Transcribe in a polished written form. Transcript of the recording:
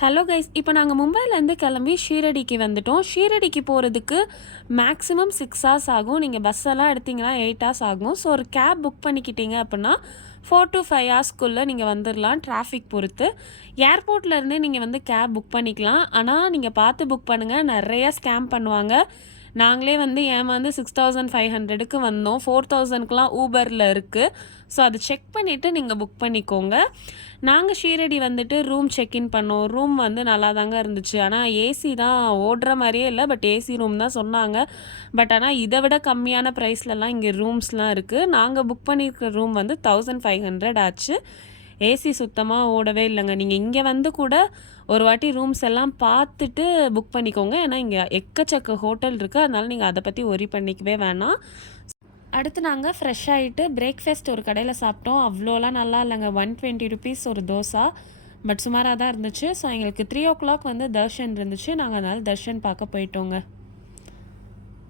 Hello guys, இப்போ நாங்கள் மும்பைலேருந்து கிளம்பி ஷீரடிக்கு வந்துட்டோம். ஷீரடிக்கு போகிறதுக்கு மேக்ஸிமம் 6 ஹவர்ஸ் ஆகும். நீங்கள் பஸ்ஸெல்லாம் எடுத்திங்கன்னா 8 ஹவர்ஸ் ஆகும். ஸோ ஒரு கேப் புக் பண்ணிக்கிட்டீங்க அப்படின்னா 4 to 5 ஹவர்ஸ்க்குள்ளே நீங்கள் வந்துடலாம், டிராஃபிக் பொறுத்து. ஏர்போர்ட்லேருந்தே நீங்கள் வந்து கேப் புக் பண்ணிக்கலாம். ஆனால் நீங்கள் பார்த்து புக் பண்ணுங்கள், நிறைய ஸ்கேம் பண்ணுவாங்க. நாங்களே வந்து ஏமாந்து 6500க்கு வந்தோம். 4000க்குலாம் ஊபரில் இருக்குது. ஸோ அது செக் பண்ணிவிட்டு நீங்கள் புக் பண்ணிக்கோங்க. நாங்கள் ஷீரடி வந்துட்டு ரூம் செக்இன் பண்ணோம். ரூம் வந்து நல்லா தாங்க இருந்துச்சு. ஆனால் ஏசி தான், ஓடுற மாதிரியே இல்லை. பட் ஏசி ரூம் தான் சொன்னாங்க. பட் ஆனால் இதை விட கம்மியான ப்ரைஸ்லலாம் இங்கே ரூம்ஸ்லாம் இருக்குது. நாங்கள் புக் பண்ணியிருக்கிற ரூம் வந்து 1500 ஆச்சு. ஏசி சுத்தமாக ஓடவே இல்லைங்க. நீங்கள் இங்கே வந்து கூட ஒரு வாட்டி ரூம்ஸ் எல்லாம் பார்த்துட்டு புக் பண்ணிக்கோங்க. ஏன்னா இங்கே எக்கச்சக்க ஹோட்டல் இருக்குது. அதனால் நீங்கள் அதை பற்றி ஒரி பண்ணிக்கவே வேணாம். அடுத்து நாங்கள் ஃப்ரெஷ் ஆகிட்டு பிரேக்ஃபாஸ்ட் ஒரு கடையில் சாப்பிட்டோம். அவ்வளோலாம் நல்லா இல்லைங்க. 120 ருபீஸ் ஒரு தோசை. பட் சுமாராக தான் இருந்துச்சு. ஸோ எங்களுக்கு 3 o'clock வந்து தர்ஷன் இருந்துச்சு. நாங்கள் அதனால் தர்ஷன் பார்க்க போயிட்டோங்க.